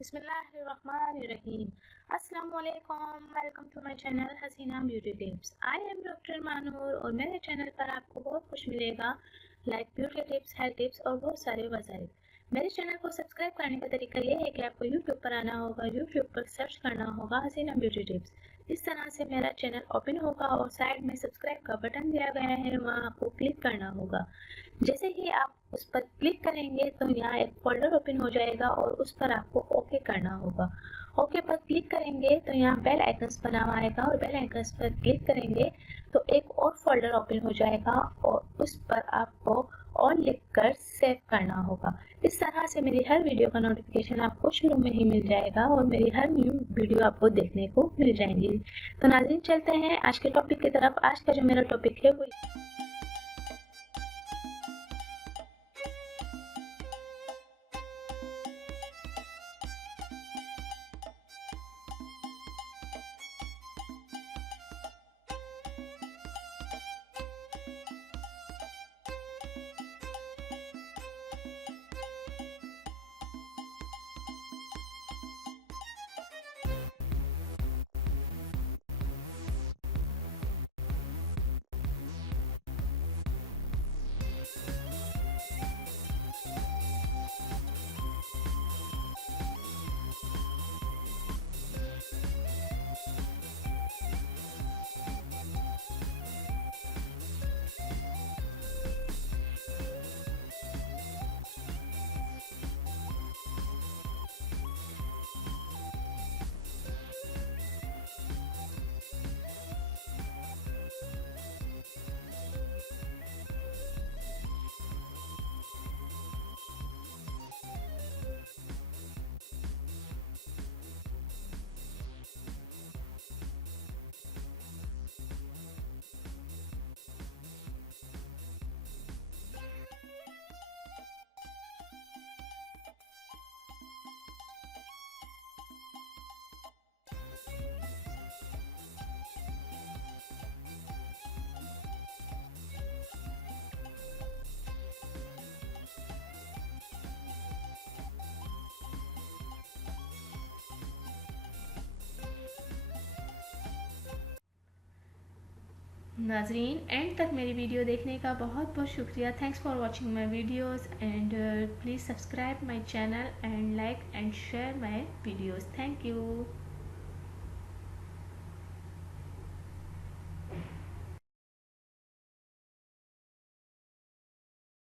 बिस्मिल्लाहिर्रहमानिर्रहीम। अस्सलाम वालेकुम, welcome to my channel Hasina beauty tips. I am doctor Manoor और मेरे चैनल पर आपको बहुत कुछ मिलेगा, like beauty tips, health tips और बहुत सारे वसाइल। मेरे चैनल को सब्सक्राइब करने का तरीका ये है कि आपको यूट्यूब पर आना होगा, यूट्यूब पर सर्च करना होगा हसीना ब्यूटी टिप्स। इस तरह से मेरा चैनल ओपन होगा और साइड में सब्सक्राइब का बटन दिया गया है, वहाँ आपको क्लिक करना होगा। जैसे ही आप उस पर क्लिक करेंगे तो यहाँ एक फोल्डर ओपन हो जाएगा और उस पर आपको ओके करना होगा। ओके पर क्लिक करेंगे तो यहाँ बेल आइकन्स बना हुआ आएगा और बेल आइकन्स पर क्लिक करेंगे तो एक और फोल्डर ओपन हो जाएगा और उस पर आपको ऑल लिखकर सेव करना होगा। इस तरह से मेरी हर वीडियो का नोटिफिकेशन आपको शुरू में ही मिल जाएगा और मेरी हर न्यू वीडियो आपको देखने को मिल जाएंगी। तो नाज़रीन, चलते हैं आज के टॉपिक की तरफ। आज का जो मेरा टॉपिक है वो नाजरीन, एंड तक मेरी वीडियो देखने का बहुत बहुत शुक्रिया। Thanks for watching my videos and please subscribe my channel and like and share my videos. Thank you.